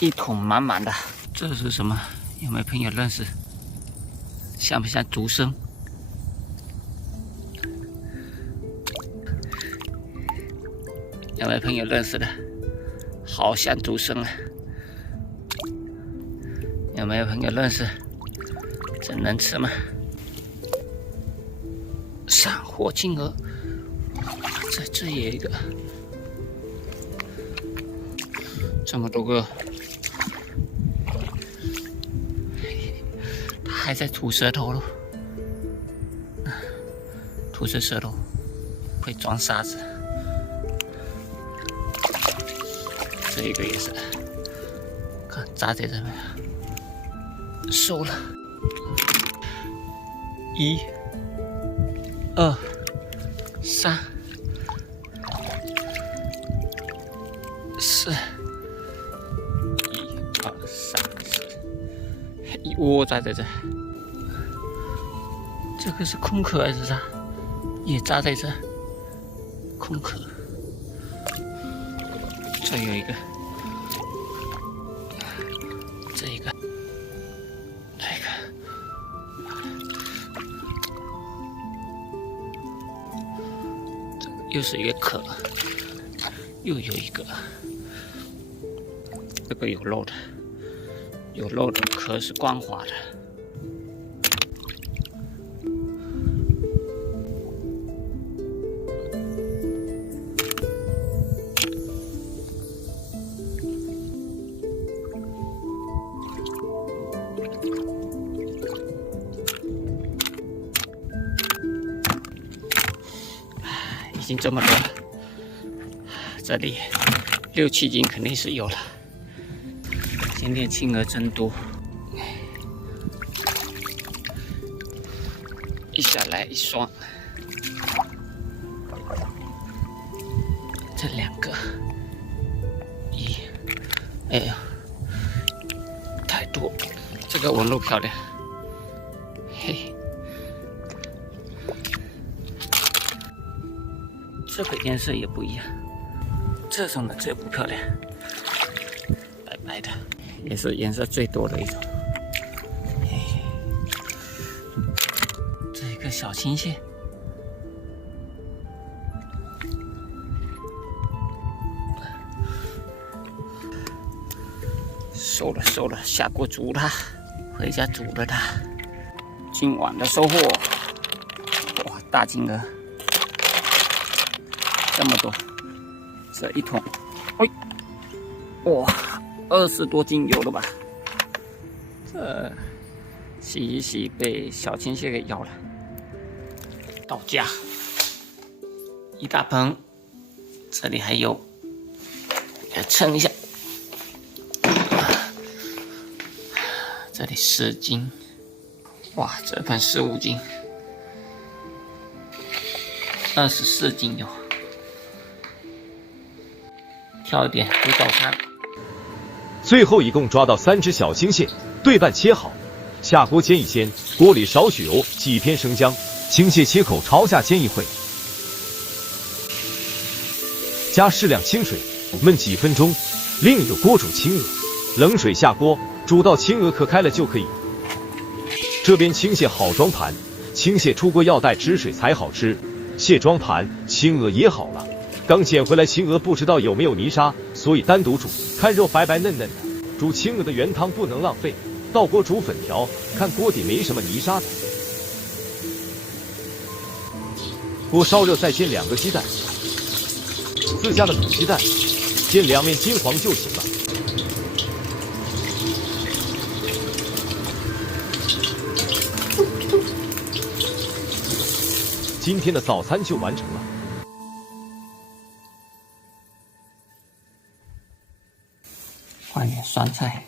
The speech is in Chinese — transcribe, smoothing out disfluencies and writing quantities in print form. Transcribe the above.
一桶满满的。这是什么？有没有朋友认识？像不像竹笙？有没有朋友认识的？好像竹笙啊！有没有朋友认识？这能吃吗？闪火青鹅，这也有一个，这么多个，它还在吐舌头喽，吐着舌头会装沙子。这一个也是，看扎在这边，收了。1、2、3、4，1、2、3、4，一窝扎在这。这个是空壳还是啥？也扎在这，空壳。这有一个，这一个，这个，这个又是一个壳，又有一个，这个有肉的，有肉的壳是光滑的。已经这么多了，这里6、7斤肯定是有了。今天青鹅真多，一下来一双，这2个，哎呀，太多，这个纹路漂亮，嘿。这个颜色也不一样，这种的最不漂亮，白白的，也是颜色最多的一种。这一个小青蟹，收了，下锅煮它，回家煮了它。今晚的收获，哇，大金鹅。这么多，这一桶，喂，哇，20多斤有了吧？这洗一洗，被小青蟹给咬了。到家，一大盆，这里还有，来称一下，这里10斤，哇，这盆15斤，24斤有。挑一点煮早餐。最后一共抓到3只小青蟹，对半切好，下锅煎一煎，锅里少许油，几片生姜，青蟹切口朝下煎一会，加适量清水，焖几分钟。另一个锅煮青鹅，冷水下锅，煮到青鹅壳开了就可以。这边青蟹好装盘，青蟹出锅要带汁水才好吃。蟹装盘，青鹅也好了。刚捡回来青鹅不知道有没有泥沙，所以单独煮，看肉白白嫩嫩的。煮青鹅的原汤不能浪费，倒锅煮粉条，看锅底没什么泥沙的。锅烧热再煎2个鸡蛋，自家的母鸡蛋，煎2面金黄就行了。今天的早餐就完成了。换点酸菜。